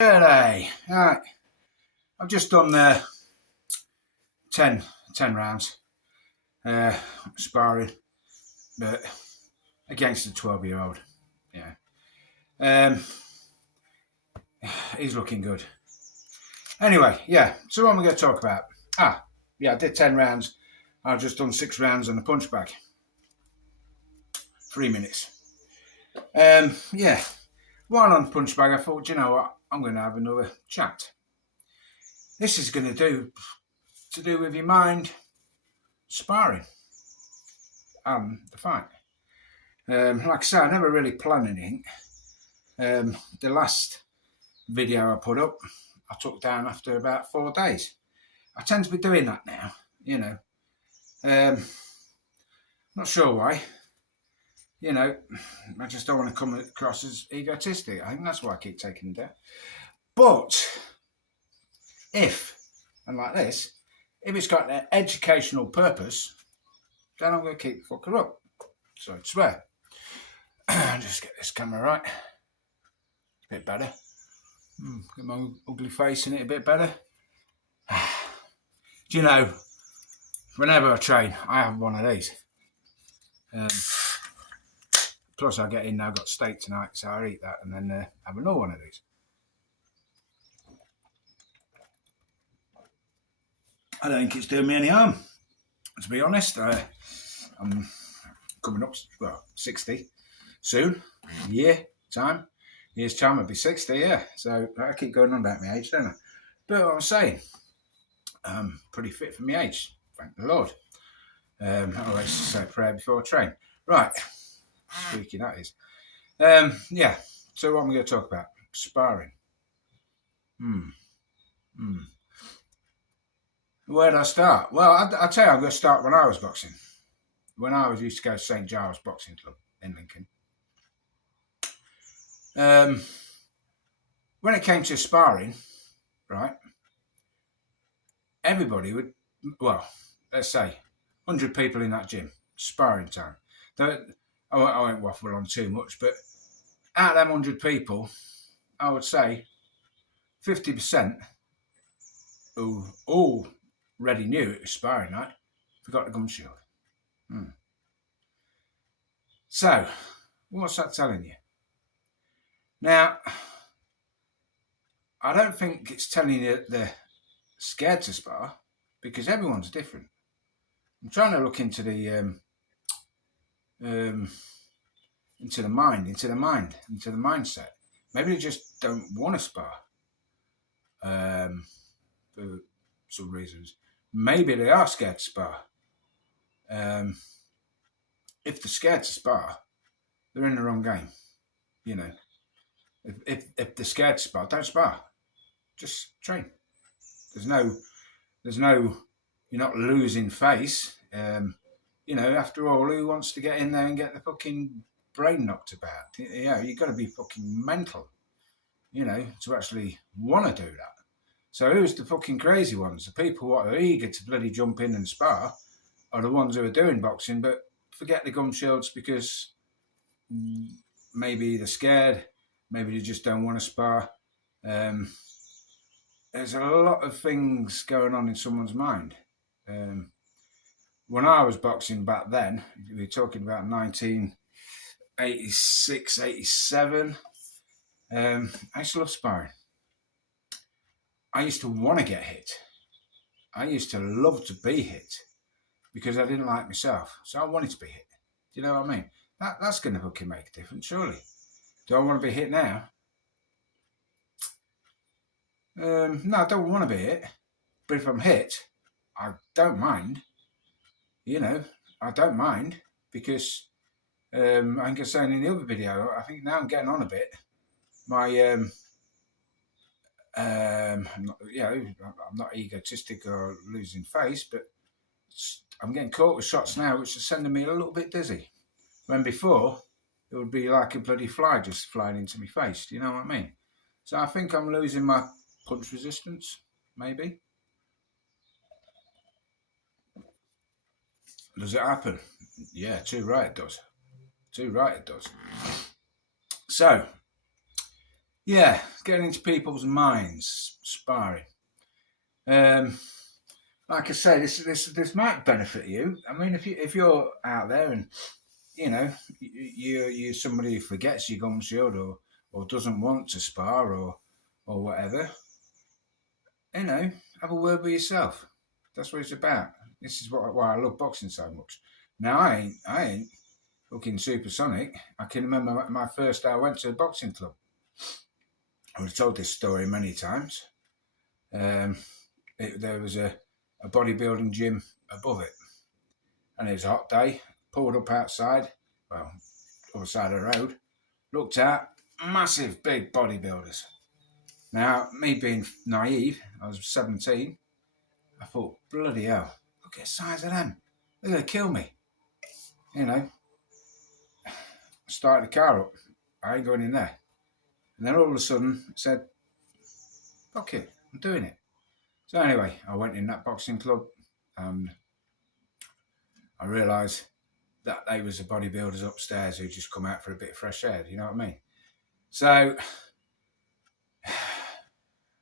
G'day. Right, I've just done 10 rounds sparring, but against a 12-year-old. Yeah, um, he's looking good. Anyway, yeah. So what am I going to talk about? Yeah, I did 10 rounds. I've just done 6 rounds on the punch bag. 3 minutes. Yeah. While on punch bag, I thought, you know what? I'm going to have another chat. This is going to do with your mind, sparring, and the fight. Like I say, I never really plan anything. The last video I put up, I took down after about 4 days. I tend to be doing that now, you know. Not sure why. You know, I just don't want to come across as egotistic. I think that's why I keep taking them down. But and like this, if it's got an educational purpose, then I'm going to keep fucking up. So I swear. Just get this camera right. A bit better. Get my ugly face in it a bit better. Do you know, whenever I train, I have one of these. Plus I get in now, I've got steak tonight, so I eat that and then have another one of these. I don't think it's doing me any harm, to be honest. I'm coming up, 60 soon. Year's time I'll be 60, yeah. So I keep going on about my age, don't I? But what I'm saying, I'm pretty fit for my age, thank the Lord. I always say a prayer before I train. Right, speaking that is. Yeah, so what am I going to talk about? Sparring. Where did I start? Well, I'll tell you, I'm going to start when I was boxing. When I used to go to St. Giles Boxing Club in Lincoln. When it came to sparring, right, everybody would, let's say 100 people in that gym, sparring time. I won't waffle on too much, but out of them 100 people, I would say 50% who already knew it was sparring night forgot the gum shield. So, what's that telling you? Now, I don't think it's telling you that they're scared to spar, because everyone's different. I'm trying to look into the mindset. Maybe they just don't want to spar for some reasons. Maybe they are scared to spar. If they're scared to spar, they're in the wrong game. You know, if they're scared to spar, don't spar. Just train. There's no, you're not losing face. You know, after all, who wants to get in there and get the fucking brain knocked about? You know, you've got to be fucking mental, you know, to actually want to do that. So who's the fucking crazy ones? The people what are eager to bloody jump in and spar are the ones who are doing boxing, but forget the gum shields because maybe they're scared, maybe they just don't want to spar. There's a lot of things going on in someone's mind. When I was boxing back then, we were talking about 1986, 87, I used to love sparring. I used to want to get hit. I used to love to be hit because I didn't like myself. So I wanted to be hit. Do you know what I mean? That's going to fucking make a difference, surely. Do I want to be hit now? No, I don't want to be hit. But if I'm hit, I don't mind. You know, I don't mind because I think I was saying in the other video, I think now I'm getting on a bit. I'm not egotistic or losing face, but I'm getting caught with shots now which are sending me a little bit dizzy. When before, it would be like a bloody fly just flying into my face. Do you know what I mean? So I think I'm losing my punch resistance, maybe. Does it happen? Yeah, too right it does. So, Yeah, getting into people's minds, sparring. Um, like I say, this might benefit you. I mean, if you're out there and you're somebody who forgets your gum shield or doesn't want to spar or whatever, have a word with yourself. That's what it's about. This is why I love boxing so much. Now I ain't looking supersonic. I can remember my first day I went to a boxing club. I've told this story many times. There was a bodybuilding gym above it, and it was a hot day. Pulled up outside, well, other side of the road. Looked out, massive big bodybuilders. Now, me being naive, I was 17. I thought, bloody hell, look at the size of them. They're going to kill me. I started the car up. I ain't going in there. And then all of a sudden, I said, fuck it, I'm doing it. So anyway, I went in that boxing club and I realised that they was the bodybuilders upstairs who just come out for a bit of fresh air. Do you know what I mean? So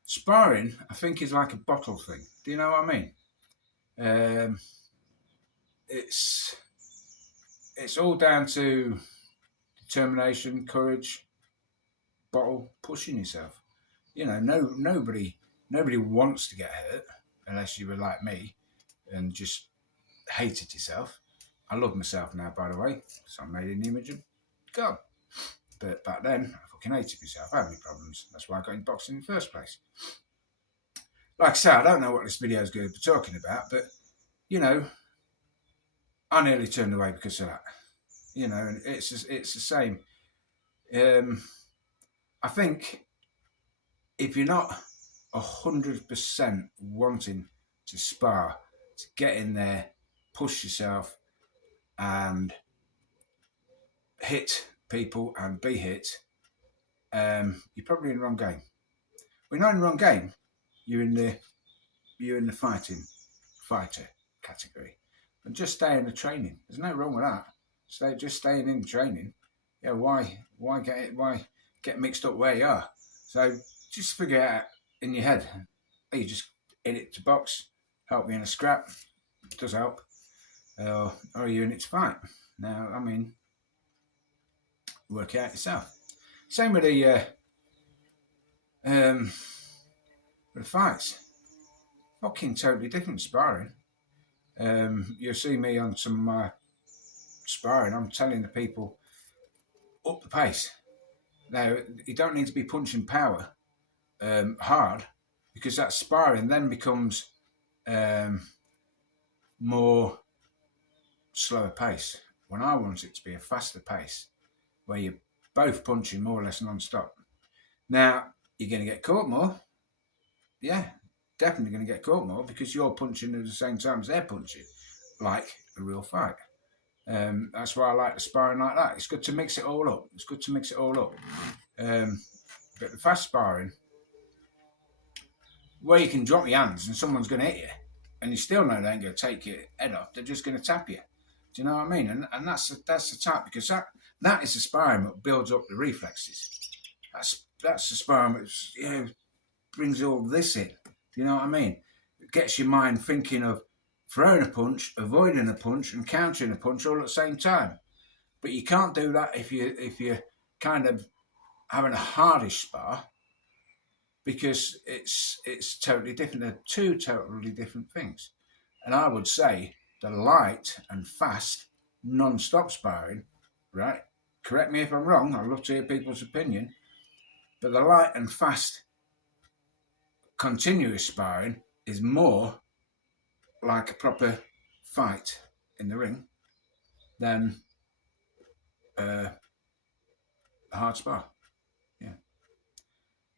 sparring, I think, is like a bottle thing. Do you know what I mean? It's all down to determination, courage, bottle, pushing yourself. Nobody wants to get hurt unless you were like me and just hated yourself. I love myself now, by the way, so I'm made in the image of God. But back then, I fucking hated myself. I had my problems. That's why I got into boxing in the first place. Like I say, I don't know what this video is going to be talking about, but, I nearly turned away because of that. And it's the same. I think if you're not 100% wanting to spar, to get in there, push yourself, and hit people and be hit, you're probably in the wrong game. When you're not in the wrong game, you're in the fighter category, and just stay in the training. There's no wrong with that. Just staying in training. Yeah, why get mixed up where you are? So just figure out in your head. Are you just in it to box? Help me in a scrap. It does help. Or are you in it to fight? Now, I mean, work it out yourself. Same with the fights. Fucking totally different sparring. You'll see me on some of my sparring. I'm telling the people, up the pace. Now, you don't need to be punching power hard, because that sparring then becomes more slower pace. When I want it to be a faster pace, where you're both punching more or less non-stop. Now, you're going to get caught more. Yeah, definitely going to get caught more, because you're punching at the same time as they're punching, like a real fight. That's why I like the sparring like that. It's good to mix it all up. But the fast sparring, where you can drop your hands and someone's going to hit you, and you still know they ain't going to take your head off. They're just going to tap you. Do you know what I mean? And that's the type, because that is the sparring that builds up the reflexes. That's the sparring that brings all this in. Do you know what I mean? It gets your mind thinking of throwing a punch, avoiding a punch, and countering a punch all at the same time. But you can't do that if you're kind of having a hardish spar, because it's totally different. They're two totally different things. And I would say the light and fast non-stop sparring, right? Correct me if I'm wrong. I'd love to hear people's opinion. But the light and fast continuous sparring is more like a proper fight in the ring than a hard spar. Yeah.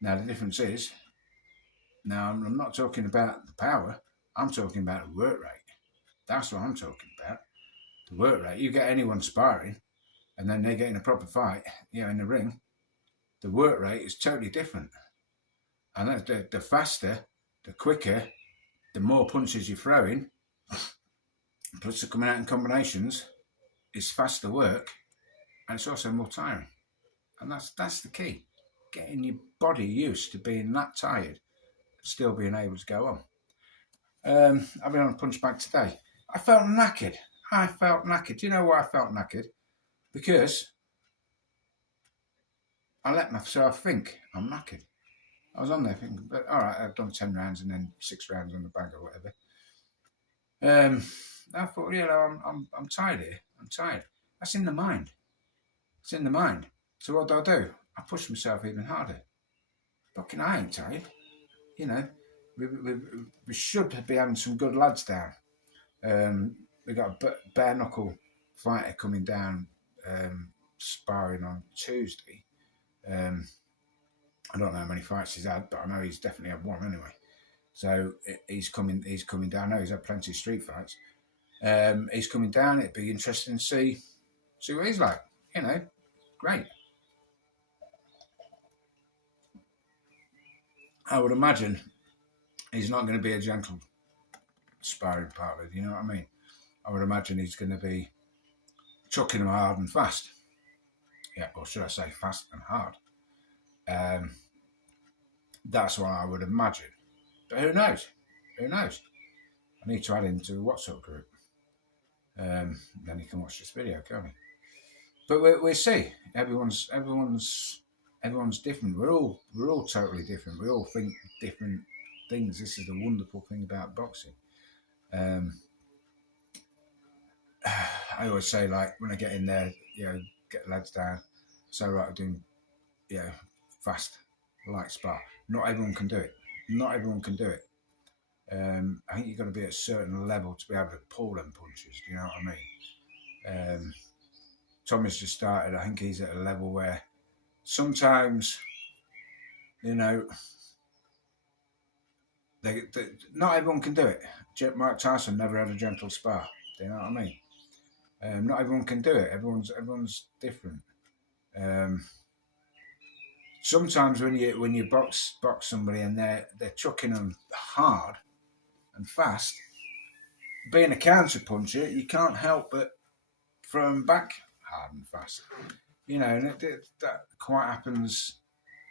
Now the difference is, now I'm not talking about the power, I'm talking about the work rate. That's what I'm talking about. The work rate. You get anyone sparring and then they get in a proper fight, in the ring, the work rate is totally different. And the faster, the quicker, the more punches you're throwing, plus they're coming out in combinations, it's faster work, and it's also more tiring. And that's the key. getting your body used to being that tired, still being able to go on. I've been on a punch bag today. I felt knackered. Do you know why I felt knackered? Because I let myself think I'm knackered. I was on there thinking, but all right, I've done 10 rounds and then 6 rounds on the bag or whatever. I thought, I'm tired here. I'm tired. That's in the mind. It's in the mind. So what do? I push myself even harder. Fucking, I ain't tired. You know, we should be having some good lads down. We got a bare knuckle fighter coming down, sparring on Tuesday. I don't know how many fights he's had, but I know he's definitely had one anyway. So he's coming down. I know he's had plenty of street fights. He's coming down. It'd be interesting to see what he's like. You know, great. I would imagine he's not going to be a gentle sparring partner. You know what I mean? I would imagine he's going to be chucking him hard and fast. Yeah, or should I say fast and hard? That's what I would imagine. But who knows? Who knows? I need to add him to the WhatsApp group. Then he can watch this video, can't he? But we'll see. Everyone's different. We're all totally different. We all think different things. This is the wonderful thing about boxing. I always say, like, when I get in there, get the lads down, so right, I'm doing, fast, light spar. Not everyone can do it. I think you've got to be at a certain level to be able to pull them punches. Do you know what I mean? Tommy's just started. I think he's at a level where sometimes, not everyone can do it. Mike Tyson never had a gentle spar. Do you know what I mean? Not everyone can do it. Everyone's different. Sometimes when you box somebody and they're chucking them hard and fast, being a counter puncher, you can't help but throw them back hard and fast. And that quite happens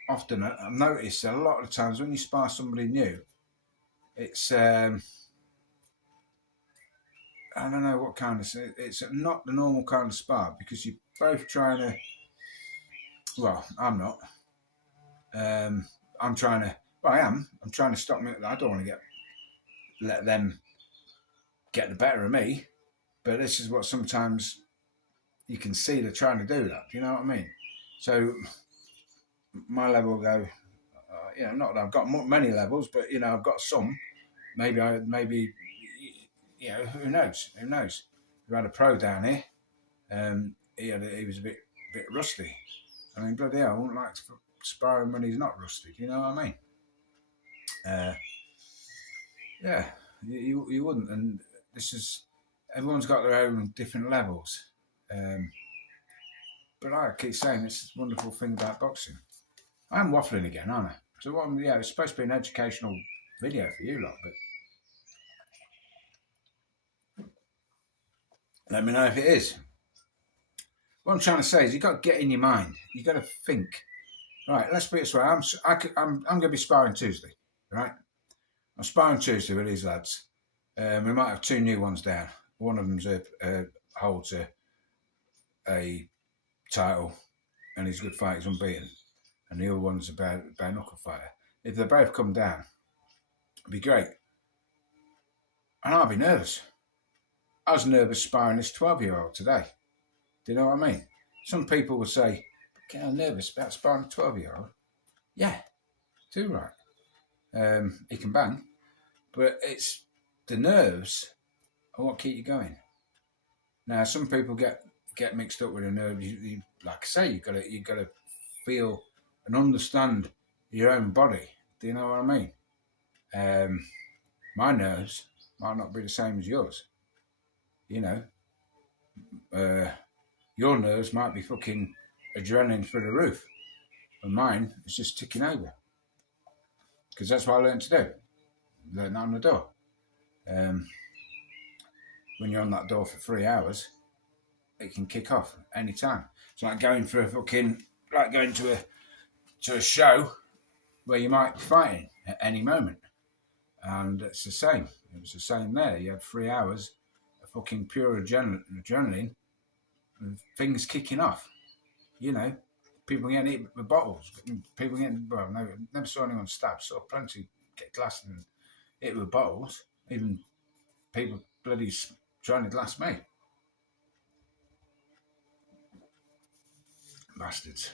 often. I've noticed a lot of times when you spar somebody new, it's I don't know what kind of. It's not the normal kind of spar because you're both trying to. Well, I'm not. I'm trying to. Well, I am. I'm trying to stop me. I don't want to let them get the better of me. But this is what sometimes you can see they're trying to do that. Do you know what I mean? So my level will go. Not that I've got many levels, but I've got some. Maybe. Who knows? We had a pro down here. He was a bit rusty. I mean, bloody hell, I wouldn't like to spar him when he's not rusty. You know what I mean? You wouldn't. And this is everyone's got their own different levels. But I keep saying this is a wonderful thing about boxing. I'm waffling again, aren't I? So it's supposed to be an educational video for you lot, but. Let me know if it is. What I'm trying to say is you've got to get in your mind. You've got to think. Right, let's put it this way. I'm going to be sparring Tuesday, right? I'm sparring Tuesday with these lads. We might have 2 new ones down. One of them's holds a title, and he's a good fighter. He's unbeaten. And the other one's a bare knuckle fighter. If they both come down, it'd be great. And I'll be nervous. I was nervous sparring this 12-year-old today. Do you know what I mean? Some people would say, "Okay, I'm nervous about sparring a 12-year-old." Yeah, too right. He can bang, but it's the nerves are what keep you going. Now, some people get mixed up with the nerves. You, like I say, you've got to feel and understand your own body. Do you know what I mean? My nerves might not be the same as yours. Your nerves might be fucking adrenaline through the roof, and mine is just ticking over. Because that's what I learned to do. Learn that on the door. When you're on that door for 3 hours, it can kick off any time. It's like going to to a show where you might be fighting at any moment. And it's the same. It was the same there. You had 3 hours of fucking pure adrenaline and things kicking off. You know, people getting hit with bottles. People getting, well, no, never saw anyone stabbed. Saw plenty get glassed and hit with bottles. Even people bloody trying to glass me. Bastards.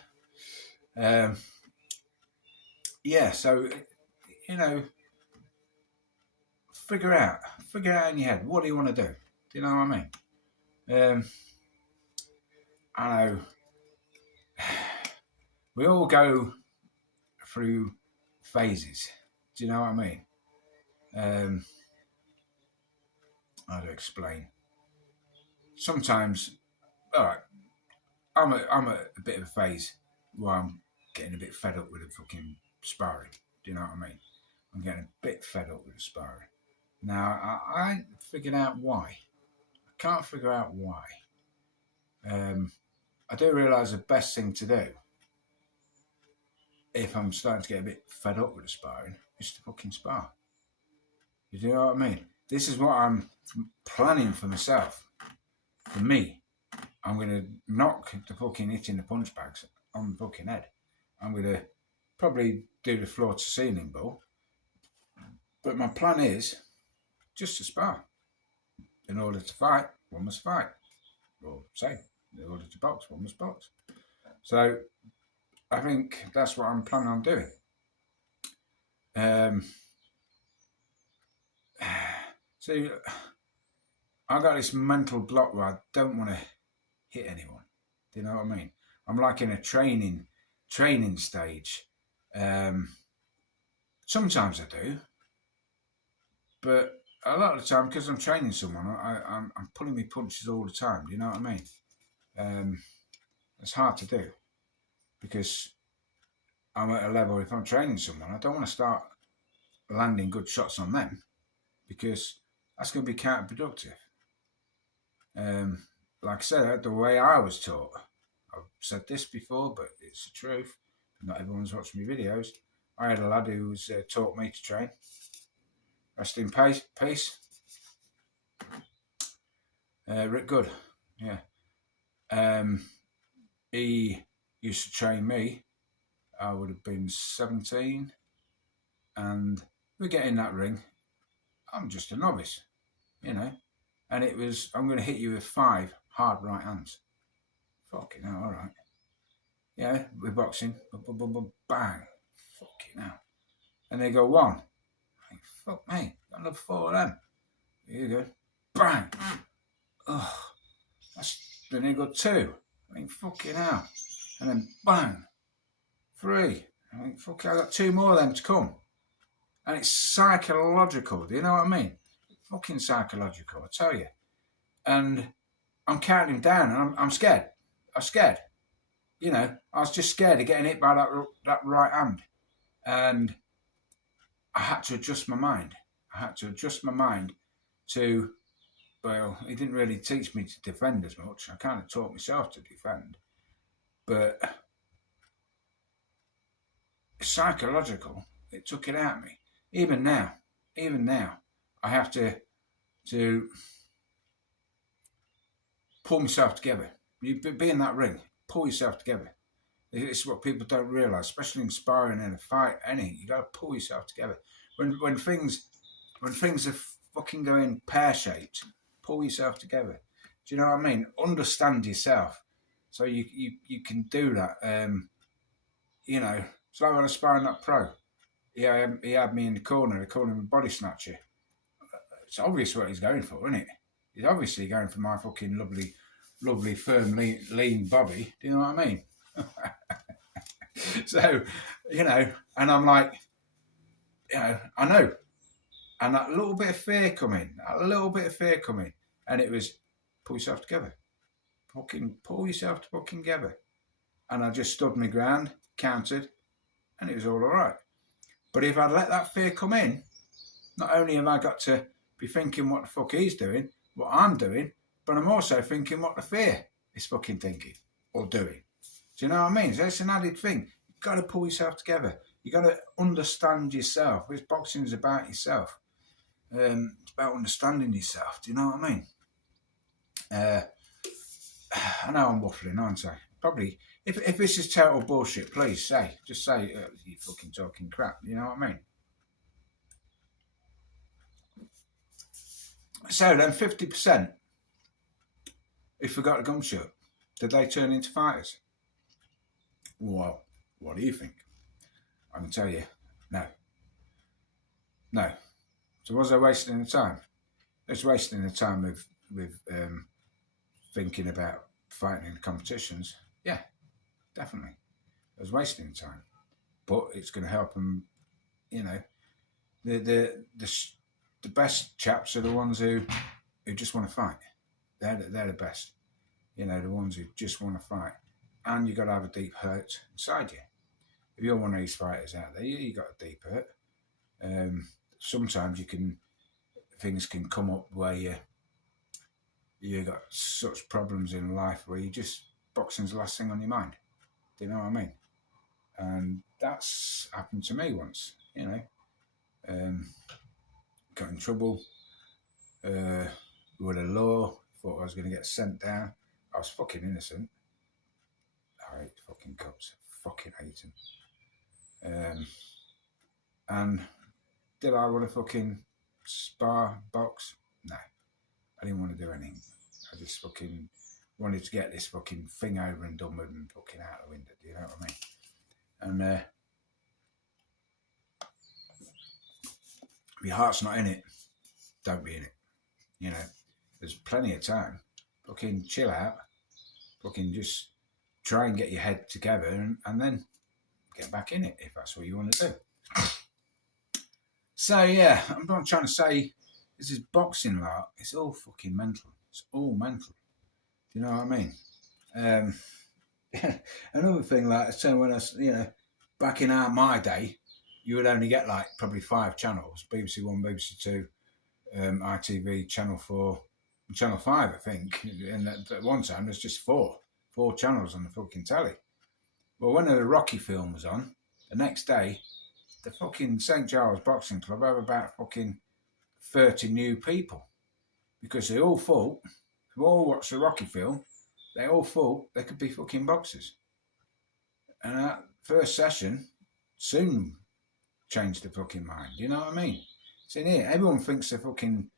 Yeah, so, you know, figure out in your head, what do you want to do? Do you know what I mean? I know we all go through phases. Do you know what I mean? How to explain? Sometimes, all right, I'm a bit of a phase where I'm getting a bit fed up with the fucking sparring. Do you know what I mean? I'm getting a bit fed up with the sparring. Now, I ain't figured out why. I can't figure out why. I do realise the best thing to do, if I'm starting to get a bit fed up with the sparring, is to fucking spar. You know what I mean? This is what I'm planning for myself. For me, I'm going to knock the fucking hitting the punch bags on the fucking head. I'm going to probably do the floor to ceiling ball. But my plan is just to spar. In order to fight, one must fight. Or same. In order to box, one must box. So I think that's what I'm planning on doing. See, I got this mental block where I don't want to hit anyone. Do you know what I mean? I'm like in a training stage. Sometimes I do, but a lot of the time, because I'm training someone, I'm pulling my punches all the time. Do you know what I mean? It's hard to do because I'm at a level. If I'm training someone, I don't want to start landing good shots on them because that's going to be counterproductive. Like I said, the way I was taught, I've said this before, but it's the truth. Not everyone's watched my videos. I had a lad who was taught me to train. Rest in peace. Rick Good, yeah. He used to train me. I would have been 17, and we get in that ring. I'm just a novice, you know. And it was, I'm going to hit you with 5 hard right hands. Fucking hell, all right. Yeah, we're boxing. Bang. Fucking hell. And they go 1. I think, fuck me, got another 4 of them. Here you go. Bang. Oh, then they got 2. I think, fucking hell. And then bang. 3. I think, fucking hell, I got 2 more of them to come. And it's psychological. Do you know what I mean? Fucking psychological, I tell you. And I'm counting down, and I'm scared. I'm scared. You know, I was just scared of getting hit by that right hand. And I had to adjust my mind. To, well, he didn't really teach me to defend as much. I kind of taught myself to defend. But psychological, it took it out of me. Even now, I have to pull myself together. You be in that ring, pull yourself together. It's what people don't realise, especially in sparring and a fight, anything. You got to pull yourself together. When things are fucking going pear-shaped, pull yourself together. Do you know what I mean? Understand yourself, so you can do that. You know, it's like when I was sparring that pro. Yeah, he had me in the corner. They called him a body snatcher. It's obvious what he's going for, isn't it? He's obviously going for my fucking lovely, firm, lean body. Do you know what I mean? So, you know, and I'm like, you know, I know. And that little bit of fear coming, and it was, pull yourself together. Fucking pull yourself to fucking together. And I just stood my ground, countered, and it was all right. But if I'd let that fear come in, not only have I got to be thinking what the fuck he's doing, what I'm doing, but I'm also thinking what the fear is fucking thinking or doing. Do you know what I mean? So it's an added thing. got to pull yourself together. You got to understand yourself. Because boxing is about yourself. It's about understanding yourself. Do you know what I mean? I know I'm waffling, aren't I? Probably. If this is total bullshit, please just say you fucking talking crap. You know what I mean? So then, 50%, if we got a gunshot, did they turn into fighters? Well, what do you think? I can tell you, no. So was I wasting the time? It's wasting the time with thinking about fighting in competitions. Yeah, definitely. I was wasting time, but it's going to help them. You know, the best chaps are the ones who just want to fight. They're the best. You know, the ones who just want to fight, and you got to have a deep hurt inside you. If you're one of these fighters out there, you got a deep hurt. Sometimes things can come up where you got such problems in life where you just boxing's the last thing on your mind. Do you know what I mean? And that's happened to me once. You know, got in trouble with the law. Thought I was going to get sent down. I was fucking innocent. I hate fucking cops. Fucking hate them. And did I want to fucking spar, box? No. I didn't want to do anything. I just fucking wanted to get this fucking thing over and done with and fucking out the window. Do you know what I mean? And if your heart's not in it, don't be in it. You know, there's plenty of time. Fucking chill out. Fucking just try and get your head together and then get back in it if that's what you want to do. So yeah, I'm not trying to say this is boxing like it's all fucking mental. It's all mental. Do you know what I mean? Another thing, like so when I was, back in my day, you would only get like probably 5 channels: BBC One, BBC Two, ITV, Channel 4, and Channel 5, I think. And at one time there's just four channels on the fucking telly. Well, when the Rocky film was on, the next day, the fucking St. Giles Boxing Club have about fucking 30 new people because they all thought, they all watched the Rocky film, they all thought they could be fucking boxers. And that first session soon changed the fucking mind. You know what I mean? It's in here. Everyone thinks they're fucking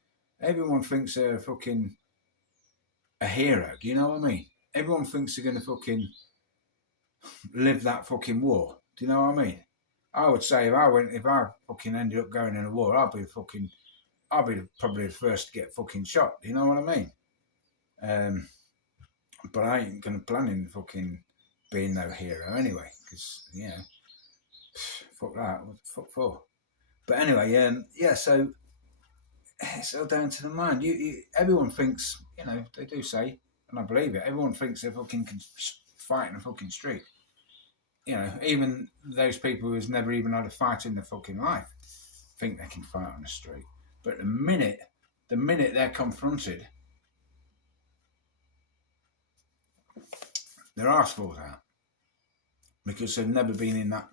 a hero. Do you know what I mean? Everyone thinks they're going to fucking live that fucking war. Do you know what I mean? I would say if I fucking ended up going in a war, I'll be probably the first to get fucking shot. Do you know what I mean? But I ain't gonna plan in fucking being no hero anyway, because fuck that. What the fuck for? But anyway, yeah. So it's all down to the mind. Everyone thinks, they do say, and I believe it. Everyone thinks they fucking can fight in a fucking street. Even those people who's never even had a fight in their fucking life think they can fight on the street. But the minute they're confronted, their arse falls out because they've never been in that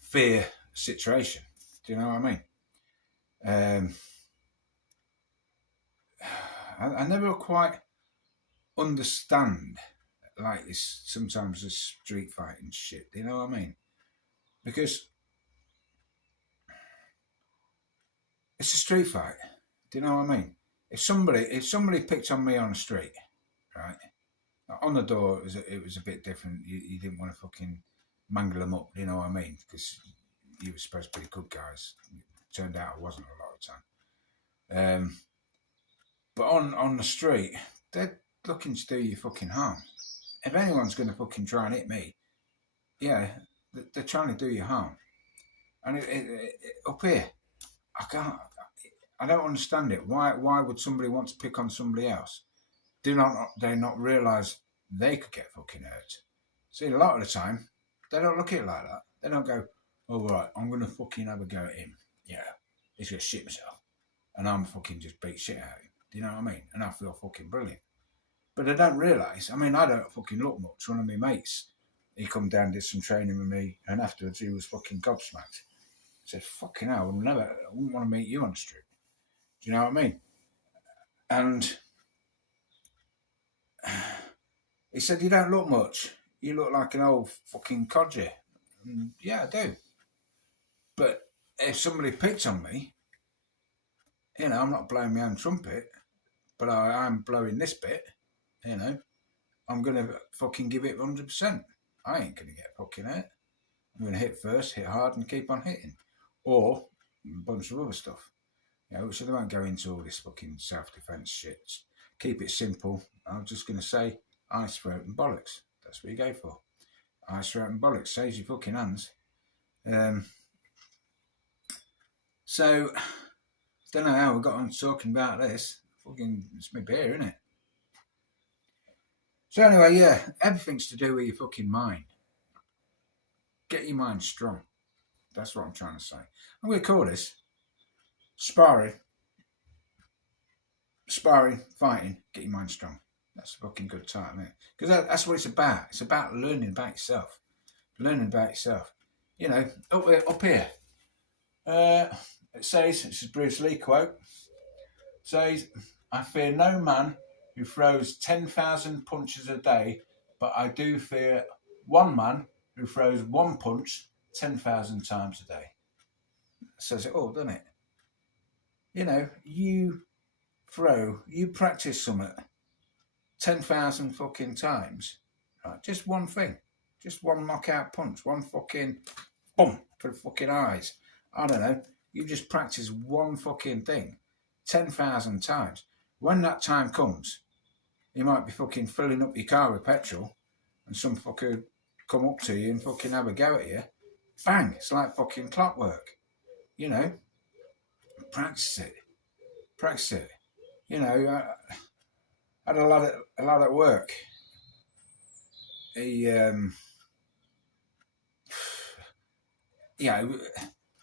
fear situation. Do you know what I mean? I never quite understand like this. Sometimes this street fighting shit. Do you know what I mean? Because it's a street fight. Do you know what I mean? If somebody picked on me on the street, right? On the door, it was a bit different. You didn't want to fucking mangle them up. You know what I mean? Because you were supposed to be good guys. It turned out I wasn't a lot of time. But on the street, they're looking to do you fucking harm. If anyone's going to fucking try and hit me, yeah, they're trying to do you harm. And up here, I don't understand it. Why would somebody want to pick on somebody else? Do they not realise they could get fucking hurt? See, a lot of the time, they don't look at it like that. They don't go, oh, right, I'm going to fucking have a go at him. Yeah, he's going to shit himself. And I'm fucking just beat shit out of him. Do you know what I mean? And I feel fucking brilliant. But they don't realise, I don't fucking look much. One of my mates he come down, did some training with me, and afterwards he was fucking gobsmacked. He said, "Fucking hell, I wouldn't want to meet you on the street." Do you know what I mean? And he said, "You don't look much. You look like an old fucking codger." And yeah, I do. But if somebody picks on me, I'm not blowing my own trumpet, but I'm blowing this bit, I'm going to fucking give it 100%. I ain't going to get fucking hurt. I'm going to hit first, hit hard, and keep on hitting. Or a bunch of other stuff. So they won't go into all this fucking self-defense shit. Keep it simple. I'm just going to say ice throat and bollocks. That's what you go for. Ice throat and bollocks. Saves your fucking hands. So, don't know how we got on talking about this. Fucking, it's my beer, isn't it? So anyway, yeah, everything's to do with your fucking mind. Get your mind strong. That's what I'm trying to say. I'm going to call this sparring, fighting, get your mind strong. That's a fucking good title, isn't it? Because that's what it's about. It's about learning about yourself. Up here. It says, this is Bruce Lee quote, says, "I fear no man who throws 10,000 punches a day, but I do fear one man who throws one punch 10,000 times a day." Says it all, doesn't it? You practice something 10,000 fucking times, right? Just one thing, just one knockout punch, one fucking boom for the fucking eyes. I don't know. You just practice one fucking thing 10,000 times. When that time comes, you might be fucking filling up your car with petrol and some fucker come up to you and fucking have a go at you. Bang! It's like fucking clockwork. Practice it. I had a lad at work. He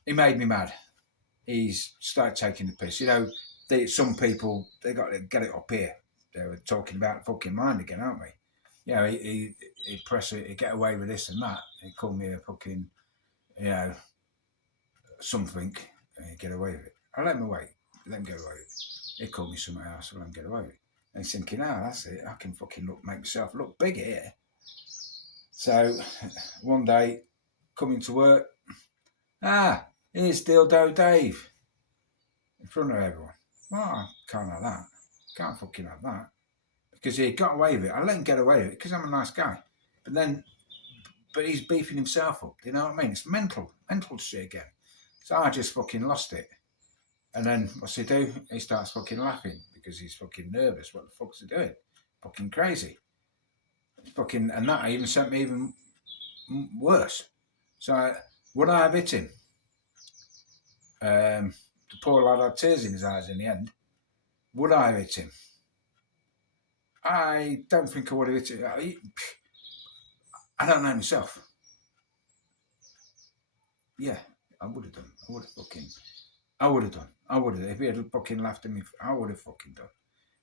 made me mad. He's started taking the piss. Some people, they got to get it up here. They were talking about fucking mind again, aren't we? He'd press it, he'd get away with this and that. He'd call me a fucking, something, and he'd get away with it. I let him get away with it. He'd call me something else, I let him get away with it. And he's thinking, that's it, I can fucking make myself look big here. So, one day, coming to work, here's Dildo Dave. In front of everyone. Well, I can't have that. Can't fucking have that. Because he got away with it. I let him get away with it because I'm a nice guy. But he's beefing himself up. Do you know what I mean? It's mental shit again. So I just fucking lost it. And then what's he do? He starts fucking laughing because he's fucking nervous. What the fuck's he doing? Fucking crazy. And that even sent me even worse. So would I have hit him? The poor lad had tears in his eyes in the end. Would I have hit him? I don't think I would have hit him. I don't know myself. Yeah, I would have done. I would have done. If he had fucking laughed at me, I would have fucking done.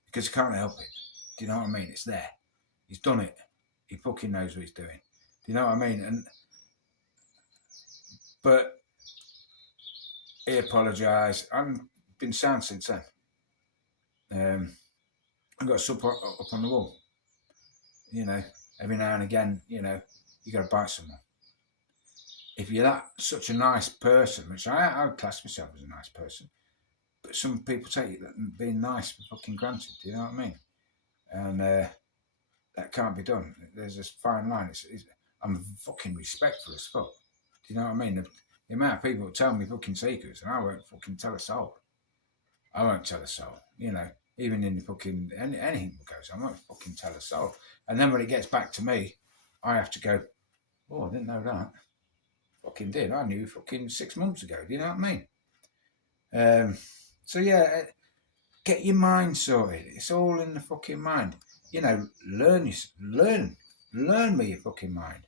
Because I can't help it. Do you know what I mean? It's there. He's done it. He fucking knows what he's doing. Do you know what I mean? But he apologised. I've been sound since then. I've got a sub up on the wall. Every now and again, you got to bite someone. If you're such a nice person, which I would class myself as a nice person, but some people take being nice for fucking granted. Do you know what I mean? And that can't be done. There's this fine line. I'm fucking respectful as fuck. Do you know what I mean? The amount of people tell me fucking secrets, and I won't fucking tell a soul. Even in the fucking anything that goes, I won't fucking tell a soul. And then when it gets back to me, I have to go, I didn't know that. Fucking did. I knew fucking 6 months ago. Do you know what I mean? So yeah, get your mind sorted. It's all in the fucking mind. Learn with your fucking mind.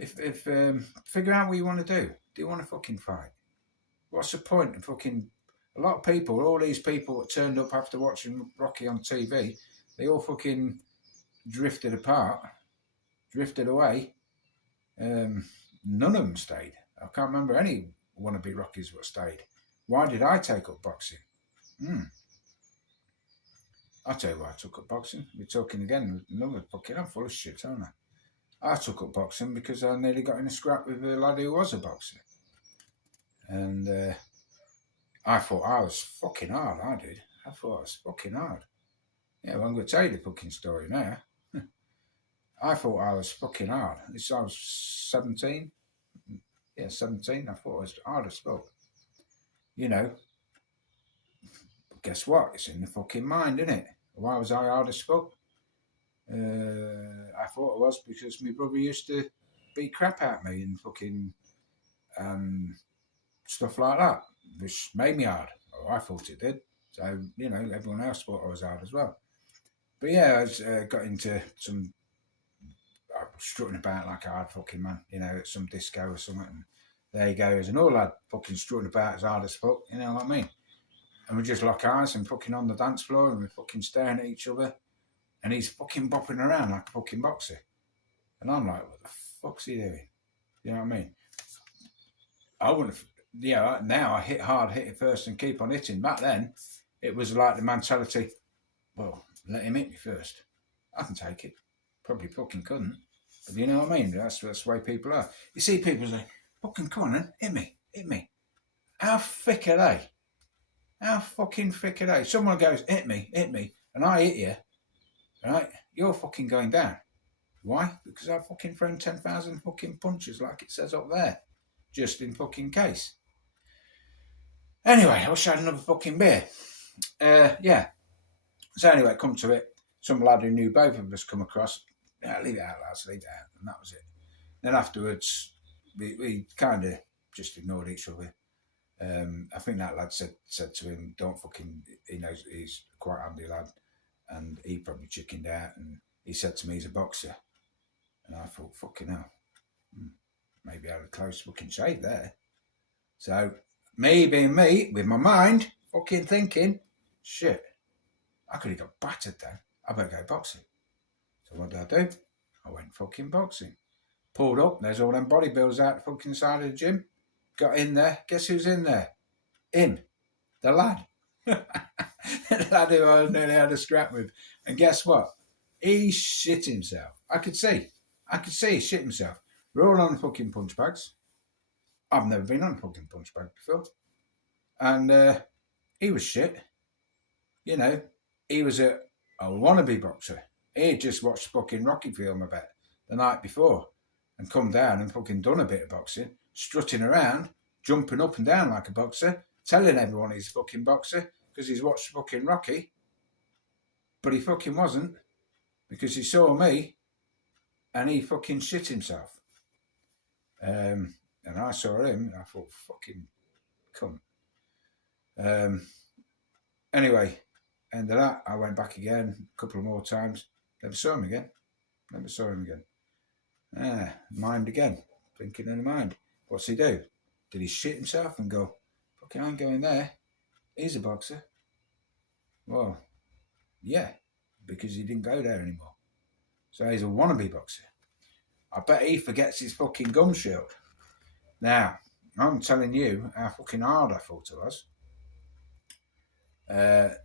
If figure out what you want to do. Do you want to fucking fight? What's the point of fucking... A lot of people, all these people that turned up after watching Rocky on TV, they all fucking drifted apart. drifted away. None of them stayed. I can't remember any wannabe Rockies what stayed. Why did I take up boxing? I'll tell you why I took up boxing. We're talking again. Another fucking, I'm full of shit, aren't I? I took up boxing because I nearly got in a scrap with a lad who was a boxer. And I thought I was fucking hard, I did. I thought I was fucking hard. Yeah, well, I'm going to tell you the fucking story now. I thought I was fucking hard. I was 17. Yeah, 17. I thought I was hard as fuck. You know, but guess what? It's in the fucking mind, isn't it? Why was I hard as fuck? I thought it was because my brother used to beat crap out of me and fucking stuff like that, which made me hard. Oh, I thought it did. So, you know, everyone else thought I was hard as well. But yeah, I got into some strutting about like a hard fucking man, you know, at some disco or something. And there you go, there's an old lad fucking strutting about as hard as fuck, you know what I mean? And we just lock eyes and fucking on the dance floor and we're fucking staring at each other. And he's fucking bopping around like a fucking boxer. And I'm like, what the fuck's he doing? You know what I mean? I wouldn't have, yeah, now I hit hard, hit it first and keep on hitting. Back then, it was like the mentality, well, let him hit me first. I can take it. Probably fucking couldn't. But you know what I mean? That's the way people are. You see people say, fucking come on then, hit me. How thick are they? How fucking thick are they? Someone goes, hit me, and I hit you, right? You're fucking going down. Why? Because I've fucking thrown 10,000 fucking punches like it says up there. Just in fucking case. Anyway, I wish I had another fucking beer. Yeah. So anyway, come to it. Some lad who knew both of us come across. Yeah, leave it out, lads, leave it out. And that was it. Then afterwards, we kind of just ignored each other. I think that lad said to him, don't fucking, he knows he's quite a handy lad. And he probably chickened out and he said to me he's a boxer. And I thought, fucking hell. Maybe I had a close fucking shave there. So, me being me, with my mind, fucking thinking, shit, I could have got battered then. I better go boxing. So what did I do? I went fucking boxing. Pulled up, there's all them bodybuilders out the fucking side of the gym. Got in there. Guess who's in there? Him. The lad. The lad who I nearly had a scrap with. And guess what? He shit himself. I could see he shit himself. We're all on fucking punch bags. I've never been on a fucking punch bag before. And he was shit. You know, he was a wannabe boxer. He had just watched fucking Rocky film, I bet, the night before and come down and fucking done a bit of boxing, strutting around, jumping up and down like a boxer, telling everyone he's a fucking boxer because he's watched fucking Rocky. But he fucking wasn't because he saw me and he fucking shit himself. And I saw him and I thought, fucking cunt. Anyway, end of that, I went back again a couple of more times. Never saw him again. Mind again. Thinking in the mind. What's he do? Did he shit himself and go, fucking I ain't going there. He's a boxer. Well, yeah, because he didn't go there anymore. So he's a wannabe boxer. I bet he forgets his fucking gum shield. Now, I'm telling you how fucking hard I thought it was.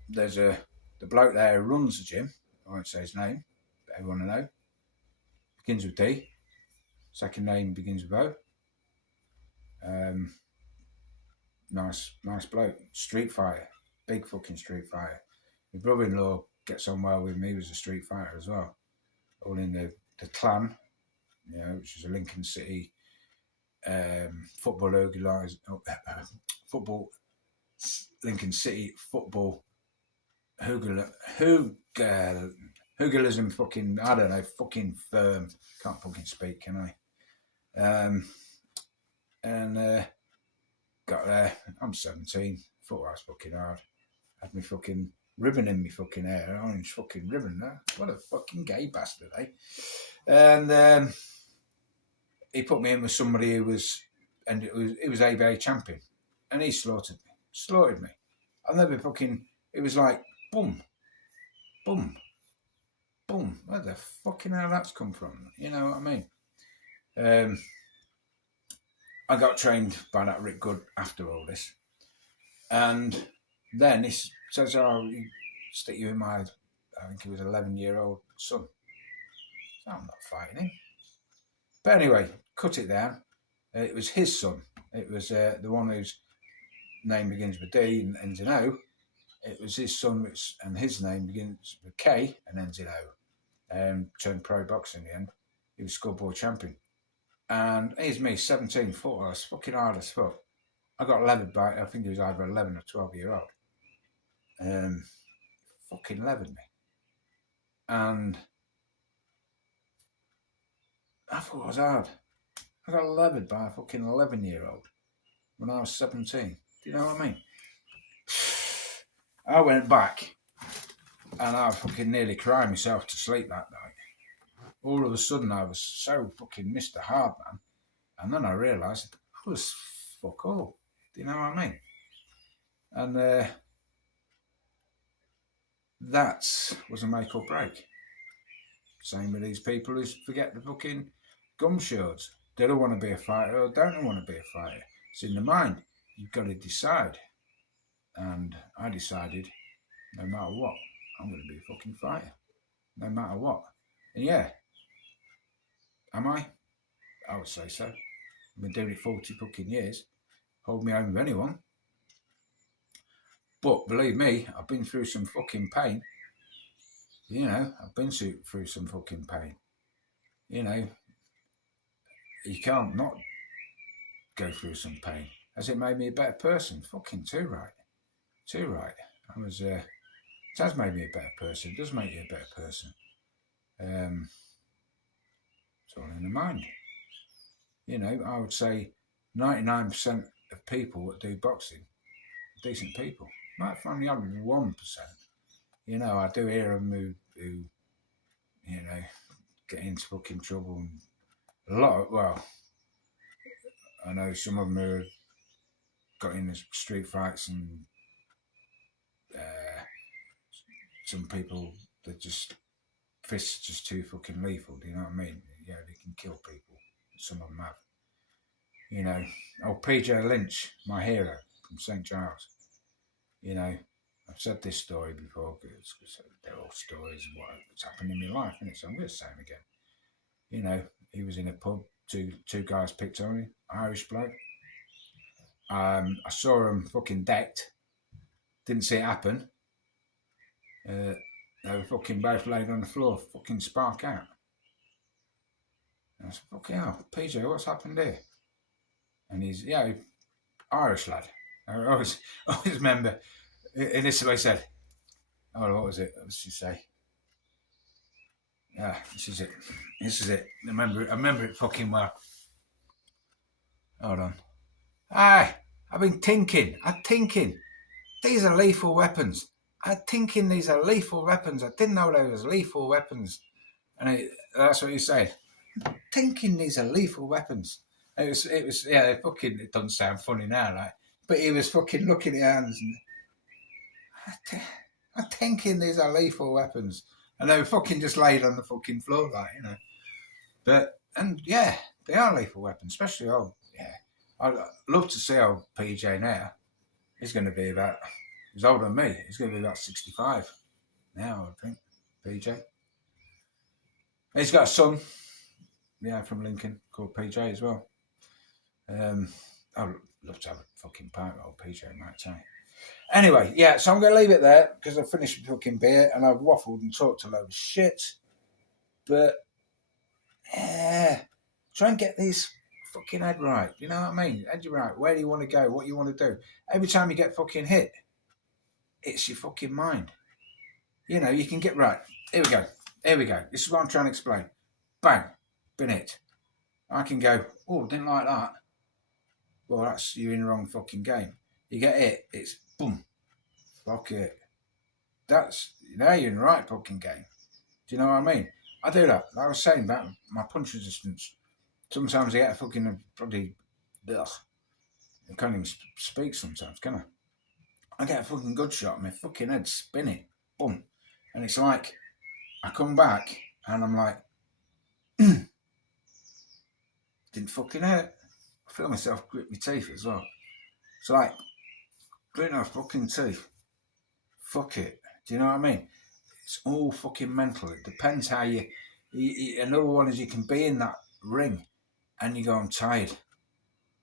There's the bloke there who runs the gym. I won't say his name, but everyone will know. Begins with D. Second name begins with O. Nice bloke. Street fighter. Big fucking street fighter. My brother-in-law gets on well with me. He was a street fighter as well. All in the clan, you know, which is a Lincoln City football organised football Lincoln City football hooliganism fucking, I don't know, fucking firm. Can't fucking speak, can I? Got there. I'm 17. Thought I was fucking hard. Had me fucking ribbon in me fucking hair. Orange fucking ribbon. What a fucking gay bastard, eh? And he put me in with somebody who was, and he was ABA champion. And he slaughtered me. I've never fucking, it was like, boom, boom. boom, where the fucking hell that's come from? You know what I mean? I got trained by that Rick Good after all this. And then he says, oh, you stick you in my, I think he was 11-year-old son. So I'm not fighting him. But anyway, cut it down. It was his son. It was the one whose name begins with D and ends in O. It was his son, and his name begins with K and ends in O. Turned pro boxer in the end. He was schoolboy champion. And here's me, 17, thought I was fucking hard as fuck. I got levered by, I think he was either 11 or 12-year-old. Fucking levered me. And I thought I was hard. I got levered by a fucking 11-year-old when I was 17. Do you know what I mean? I went back and I fucking nearly cried myself to sleep that night. All of a sudden I was so fucking Mr. Hard Man. And then I realised I was fuck all. Do you know what I mean? And that was a make or break. Same with these people who forget the fucking gum shields. Do they want to be a fighter or don't they want to be a fighter? It's in the mind. You've got to decide. And I decided, no matter what, I'm going to be a fucking fighter. No matter what. And yeah, am I? I would say so. I've been doing it 40 fucking years. Hold me home with anyone. But believe me, I've been through some fucking pain. You know, I've been through some fucking pain. You know, you can't not go through some pain. Has it made me a better person? Fucking too right. Too right. It has made me a better person. It does make you a better person. It's all in the mind. You know, I would say 99% of people that do boxing are decent people. Might find the other 1%. You know, I do hear them who you know, get into fucking trouble. And a lot of, well, I know some of them who have got in the street fights and some people that just, fists just too fucking lethal, do you know what I mean? Yeah, they can kill people. Some of them have. You know, PJ Lynch, my hero from St. Giles. You know, I've said this story before because they're all stories of what's happened in my life, innit? So I'm going to say them again. You know, he was in a pub, two guys picked on him, Irish bloke. I saw him fucking decked. Didn't see it happen. They were fucking both laid on the floor, fucking spark out. And I said, fucking hell, PJ, what's happened here? And he's, Irish lad. I always remember, and this is what he said. Oh, what was it? What did she say? Yeah, this is it. I remember it fucking well. Hold on. Aye, I've been thinking. These are lethal weapons. I'm thinking these are lethal weapons. I didn't know they was lethal weapons. And that's what he said. Thinking these are lethal weapons. It was, fucking, it doesn't sound funny now, like, but he was fucking looking at hands and I'm thinking these are lethal weapons. And they were fucking just laid on the fucking floor, like, you know. But, and yeah, they are lethal weapons, especially I'd love to see old PJ now. He's going to be about, he's older than me, he's going to be about 65 now, I think, PJ. He's got a son, from Lincoln, called PJ as well. I'd love to have a fucking pint with old PJ, might say. Anyway, so I'm going to leave it there because I've finished my fucking beer and I've waffled and talked a load of shit. But, try and get these fucking head right. You know what I mean? Head right. Where do you want to go? What you want to do? Every time you get fucking hit, it's your fucking mind. You know, you can get right. Here we go. This is what I'm trying to explain. Bang. Been hit. I can go, oh, didn't like that. Well, that's, you're in the wrong fucking game. You get hit, it's boom. Fuck it. Now you're in the right fucking game. Do you know what I mean? I do that. Like I was saying about my punch resistance. Sometimes I get a fucking, probably, ugh. I can't even speak sometimes, can I? I get a fucking good shot, my fucking head's spinning. Boom. And it's like, I come back and I'm like, didn't fucking hurt. I feel myself grit my teeth as well. It's like, gritting our fucking teeth. Fuck it. Do you know what I mean? It's all fucking mental. It depends how you another one is you can be in that ring and you go, I'm tired.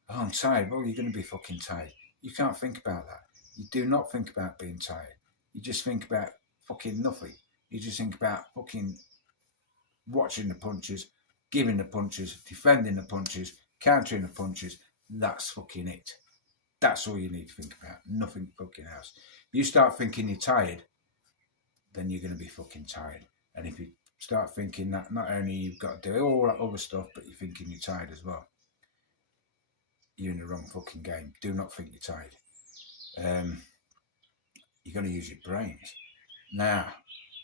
Oh, I'm tired. Well, you're going to be fucking tired. You can't think about that. You do not think about being tired. You just think about fucking nothing. You just think about fucking watching the punches, giving the punches, defending the punches, countering the punches. That's fucking it. That's all you need to think about. Nothing fucking else. You start thinking you're tired, then you're going to be fucking tired. And if you start thinking that not only you've got to do all that other stuff, but you're thinking you're tired as well, you're in the wrong fucking game. Do not think you're tired. You're going to use your brains. Now,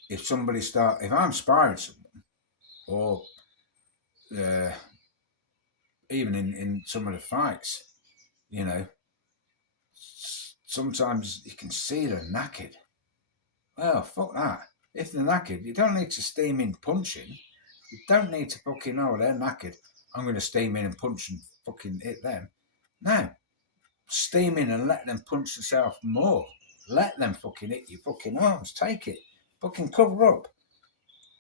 if I'm sparring someone, or even in some of the fights, you know, sometimes you can see they're knackered. Well, fuck that. If they're knackered, you don't need to steam in punching. You don't need to fucking, oh, they're knackered, I'm going to steam in and punch and fucking hit them. No. Steam in and let them punch themselves more. Let them fucking hit your fucking arms. Take it. Fucking cover up.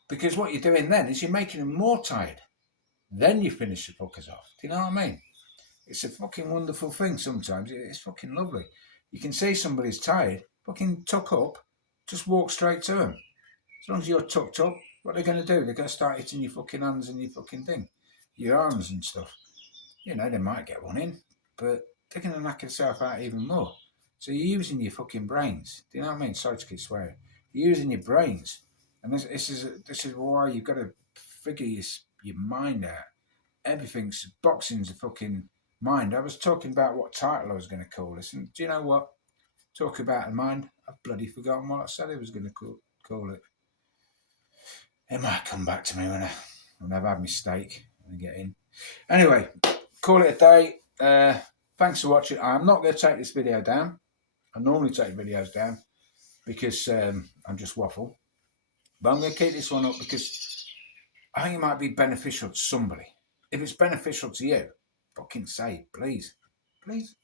Because what you're doing then is you're making them more tired. Then you finish the fuckers off. Do you know what I mean? It's a fucking wonderful thing sometimes. It's fucking lovely. You can see somebody's tired, fucking tuck up, just walk straight to them. As long as you're tucked up, what they're going to do? They're going to start hitting your fucking hands and your fucking thing. Your arms and stuff. You know, they might get one in, but they're going to knock yourself out even more. So you're using your fucking brains. Do you know what I mean? Sorry to keep swearing. You're using your brains. And this is why you've got to figure your mind out. Everything's, boxing's a fucking mind. I was talking about what title I was going to call this. And do you know what? Talk about the mind. I've bloody forgotten what I said I was going to call it. It might come back to me when I've had my steak and I get in. Anyway, call it a day. Thanks for watching. I'm not going to take this video down. I normally take videos down because I'm just waffle. But I'm going to keep this one up because I think it might be beneficial to somebody. If it's beneficial to you, fucking say, please. Please.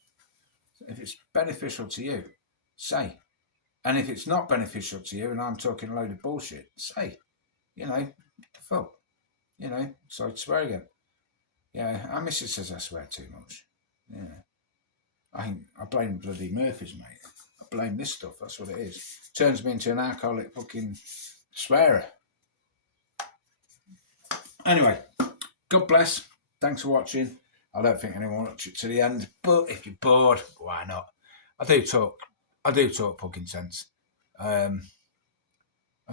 If it's beneficial to you, say. And if it's not beneficial to you and I'm talking a load of bullshit, say. You know, the fuck. You know, sorry to swear again. Yeah, our missus says I swear too much. Yeah. I blame bloody Murphy's, mate. I blame this stuff, that's what it is. Turns me into an alcoholic fucking swearer. Anyway, God bless. Thanks for watching. I don't think anyone will watch it to the end, but if you're bored, why not? I do talk fucking sense. I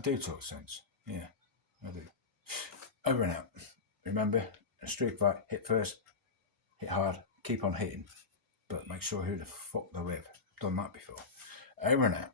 do talk sense. Yeah, I do. Over and out. Remember, a street fight, hit first, hit hard, keep on hitting, but make sure who the fuck they're with. Done that before. Over and out.